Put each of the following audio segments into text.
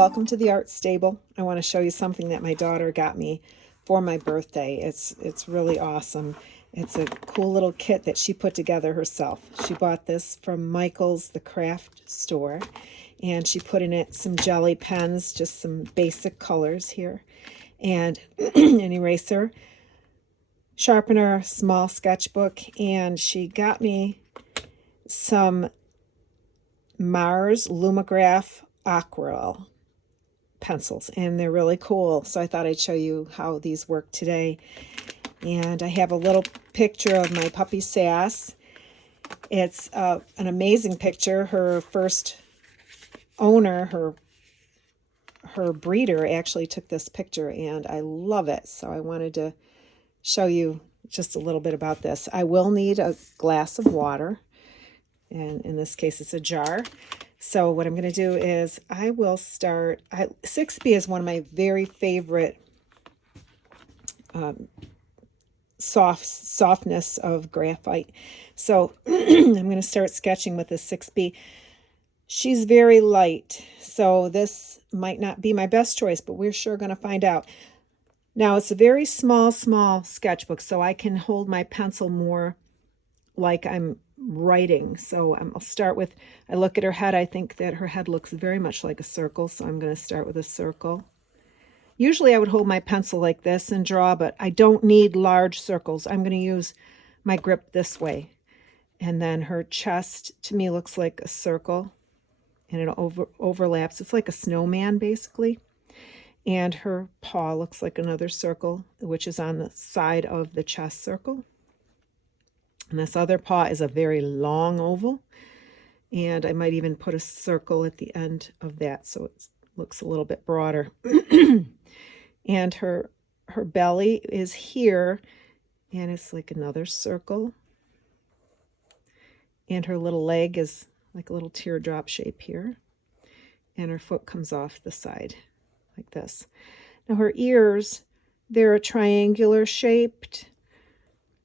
Welcome to the Art Stable. I want to show you something that my daughter got me for my birthday. It's really awesome. It's a cool little kit that she put together herself. She bought this from Michael's, the craft store, and she put in it some jelly pens, just some basic colors here, and an eraser, sharpener, small sketchbook, and she got me some Mars Lumograph Aquarelle pencils, and they're really cool. So I thought I'd show you how these work today. And I have a little picture of my puppy Sass. It's an amazing picture. Her first owner, her breeder, actually took this picture, and I love it. So I wanted to show you just a little bit about this. I will need a glass of water, and in this case it's a jar. So what I'm going to do is I will start, 6B is one of my very favorite softness of graphite. So I'm going to start sketching with this 6B. She's very light, so this might not be my best choice, but we're sure going to find out. Now it's a very small sketchbook, so I can hold my pencil more like I'm writing. So I'll start with, I look at her head, I think that her head looks very much like a circle, so I'm going to start with a circle. Usually I would hold my pencil like this and draw, but I don't need large circles. I'm going to use my grip this way. And then her chest, to me, looks like a circle, and it overlaps. It's like a snowman, basically. And her paw looks like another circle, which is on the side of the chest circle. And this other paw is a very long oval, and I might even put a circle at the end of that so it looks a little bit broader. And her belly is here, and it's like another circle. And her little leg is like a little teardrop shape here. And her foot comes off the side like this. Now her ears, they're a triangular shaped.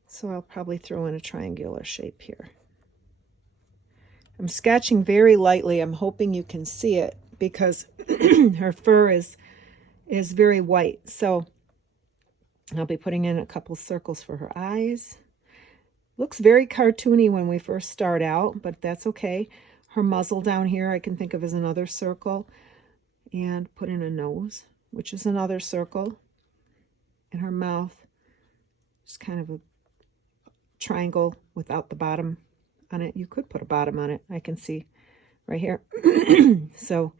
So I'll probably throw in a triangular shape here. I'm sketching very lightly. I'm hoping you can see it because her fur is very white. So I'll be putting in a couple circles for her eyes. Looks very cartoony when we first start out, but that's okay. Her muzzle down here I can think of as another circle, and put in a nose, which is another circle. And her mouth is kind of a triangle without the bottom on it. You could put a bottom on it, I can see right here. So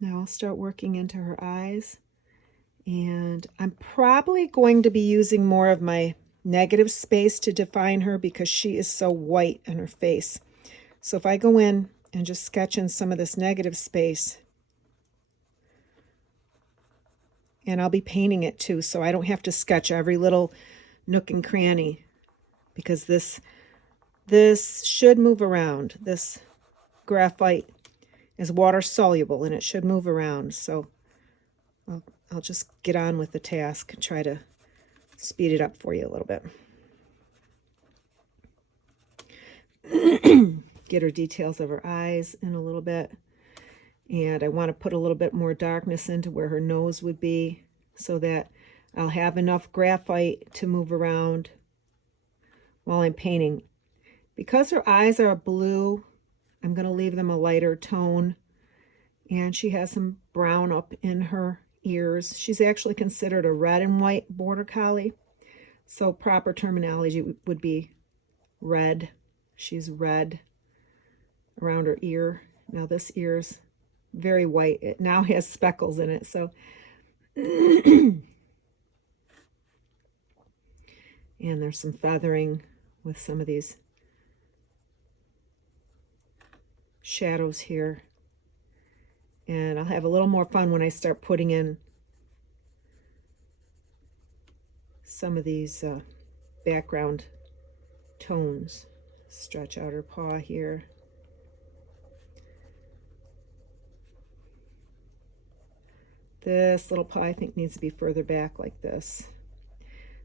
now I'll start working into her eyes, and I'm probably going to be using more of my negative space to define her because she is so white in her face. So if I go in and just sketch in some of this negative space, and I'll be painting it too, so I don't have to sketch every little nook and cranny, because this should move around. This graphite is water soluble, and it should move around. So I'll just get on with the task and try to speed it up for you a little bit. Get her details of her eyes in a little bit. And I want to put a little bit more darkness into where her nose would be so that I'll have enough graphite to move around while I'm painting. Because her eyes are blue, I'm going to leave them a lighter tone. And she has some brown up in her ears. She's actually considered a red and white Border Collie. So proper terminology would be red. She's red around her ear. Now this ear's very white. It now has speckles in it. So and there's some feathering with some of these shadows here. And I'll have a little more fun when I start putting in some of these background tones. Stretch out her paw here. This little paw, I think, needs to be further back like this.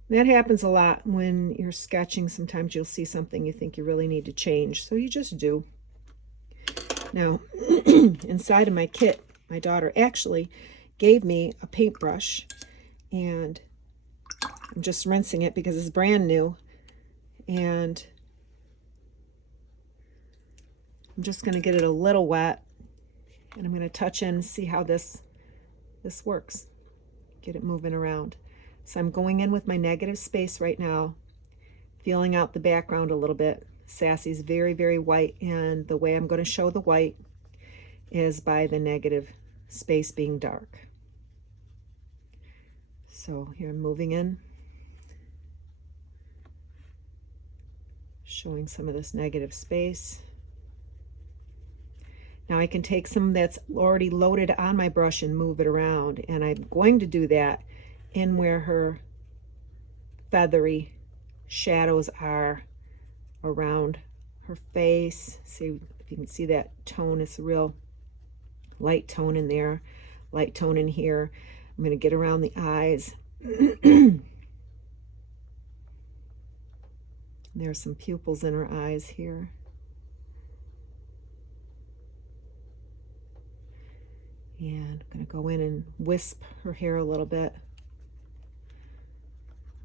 And that happens a lot when you're sketching. Sometimes you'll see something you think you really need to change, so you just do. Now, inside of my kit, my daughter actually gave me a paintbrush, and I'm just rinsing it because it's brand new, and I'm just going to get it a little wet, and I'm going to touch in and see how this works. Get it moving around. So I'm going in with my negative space right now, feeling out the background a little bit. Sassy's very, very white, and the way I'm going to show the white is by the negative space being dark. So here I'm moving in, showing some of this negative space. Now I can take some that's already loaded on my brush and move it around, and I'm going to do that in where her feathery shadows are around her face. See if you can see that tone. It's a real light tone in there, light tone in here. I'm going to get around the eyes. There's some pupils in her eyes here. And I'm going to go in and wisp her hair a little bit.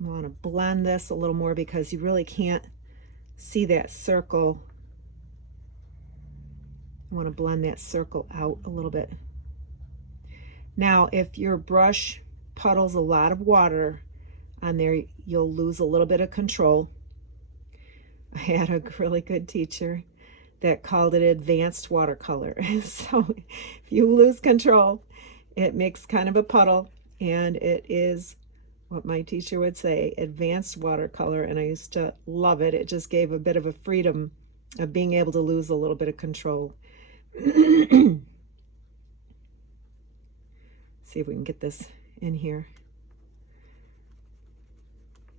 I want to blend this a little more because you really can't see that circle. I want to blend that circle out a little bit. Now, if your brush puddles a lot of water on there, you'll lose a little bit of control. I had a really good teacher that called it advanced watercolor. So if you lose control, it makes kind of a puddle, and it is what my teacher would say, advanced watercolor, and I used to love it. It just gave a bit of a freedom of being able to lose a little bit of control. See if we can get this in here.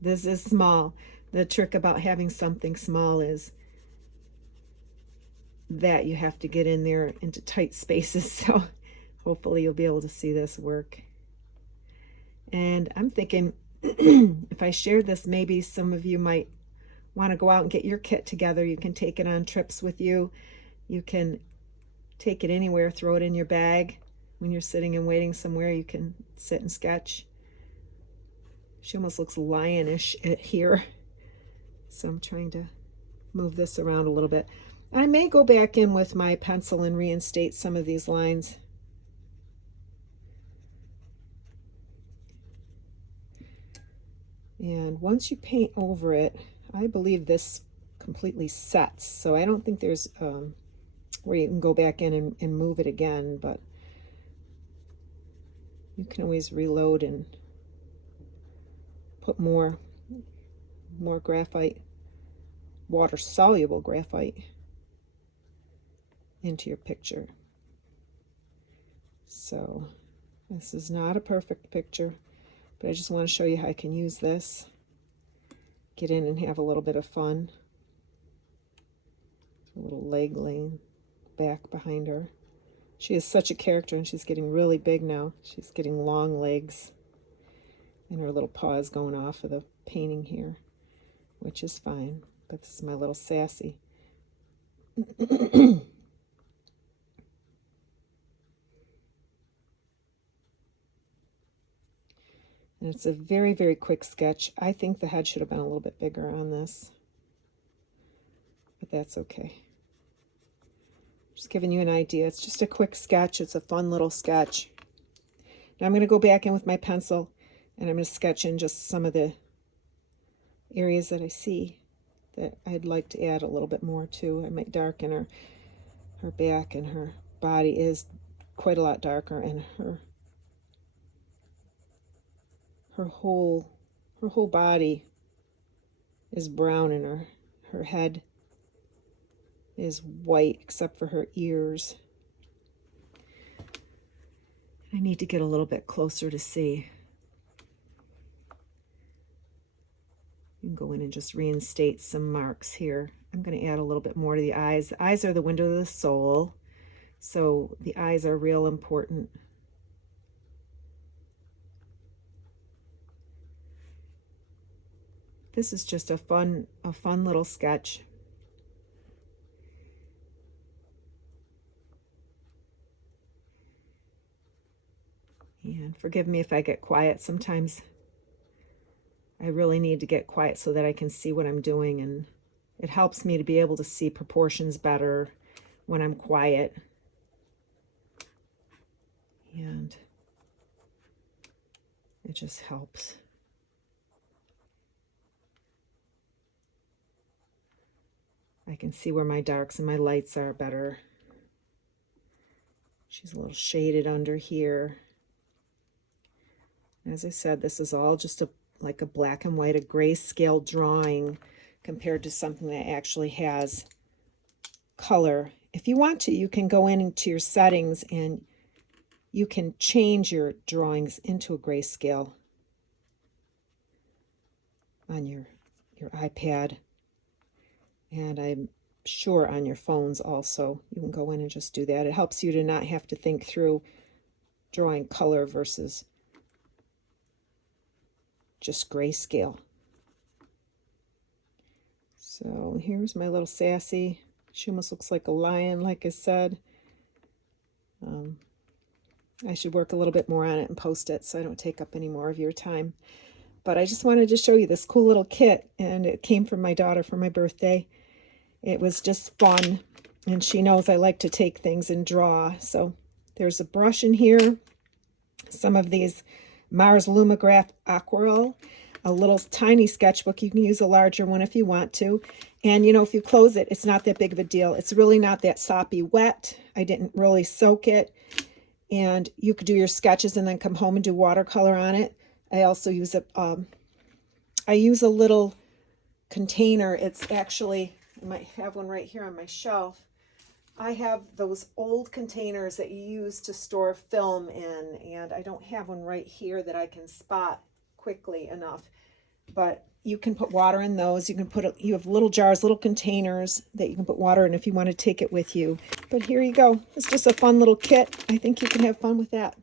This is small. The trick about having something small is that you have to get in there into tight spaces. So hopefully you'll be able to see this work. And I'm thinking if I shared this, maybe some of you might want to go out and get your kit together. You can take it on trips with you. You can take it anywhere, throw it in your bag. When you're sitting and waiting somewhere, you can sit and sketch. She almost looks lionish here. So I'm trying to move this around a little bit. I may go back in with my pencil and reinstate some of these lines. And once you paint over it, I believe this completely sets. So I don't think there's where you can go back in and move it again, but you can always reload and put more graphite, water-soluble graphite into your picture. So this is not a perfect picture, but I just want to show you how I can use this, get in and have a little bit of fun. A little leg laying back behind her. She is such a character, and she's getting really big now. She's getting long legs, and her little paw is going off of the painting here, which is fine, but this is my little Sassy. And it's a very, very quick sketch. I think the head should have been a little bit bigger on this, but that's okay. Just giving you an idea. It's just a quick sketch. It's a fun little sketch. Now I'm going to go back in with my pencil, and I'm going to sketch in just some of the areas that I see that I'd like to add a little bit more to. I might darken her back, and her body is quite a lot darker, and her whole body is brown, and her head is white except for her ears. I need to get a little bit closer to see. You can go in and just reinstate some marks here. I'm going to add a little bit more to the eyes. The eyes are the window of the soul, so the eyes are real important. This is just a fun little sketch. Forgive me if I get quiet. Sometimes I really need to get quiet so that I can see what I'm doing, and it helps me to be able to see proportions better when I'm quiet. And it just helps. I can see where my darks and my lights are better. She's a little shaded under here. As I said, this is all just like a black and white, a grayscale drawing compared to something that actually has color. If you want to, you can go into your settings and you can change your drawings into a grayscale on your iPad, and I'm sure on your phones also. You can go in and just do that. It helps you to not have to think through drawing color versus just grayscale. So here's my little Sassy. She almost looks like a lion, like I said. I should work a little bit more on it and post it so I don't take up any more of your time. But I just wanted to show you this cool little kit, and it came from my daughter for my birthday. It was just fun, and she knows I like to take things and draw. So there's a brush in here, some of these Mars Lumograph Aquarelle, a little tiny sketchbook. You can use a larger one if you want to. And, you know, if you close it, it's not that big of a deal. It's really not that soppy wet. I didn't really soak it. And you could do your sketches and then come home and do watercolor on it. I also use I use a little container. It's actually, I might have one right here on my shelf. I have those old containers that you use to store film in, and I don't have one right here that I can spot quickly enough. But you can put water in those. You can you have little jars, little containers that you can put water in if you want to take it with you. But here you go. It's just a fun little kit. I think you can have fun with that.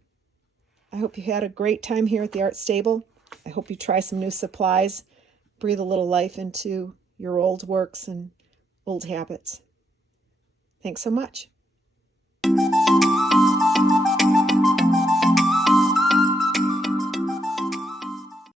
I hope you had a great time here at the Art Stable. I hope you try some new supplies, breathe a little life into your old works and old habits. Thanks so much.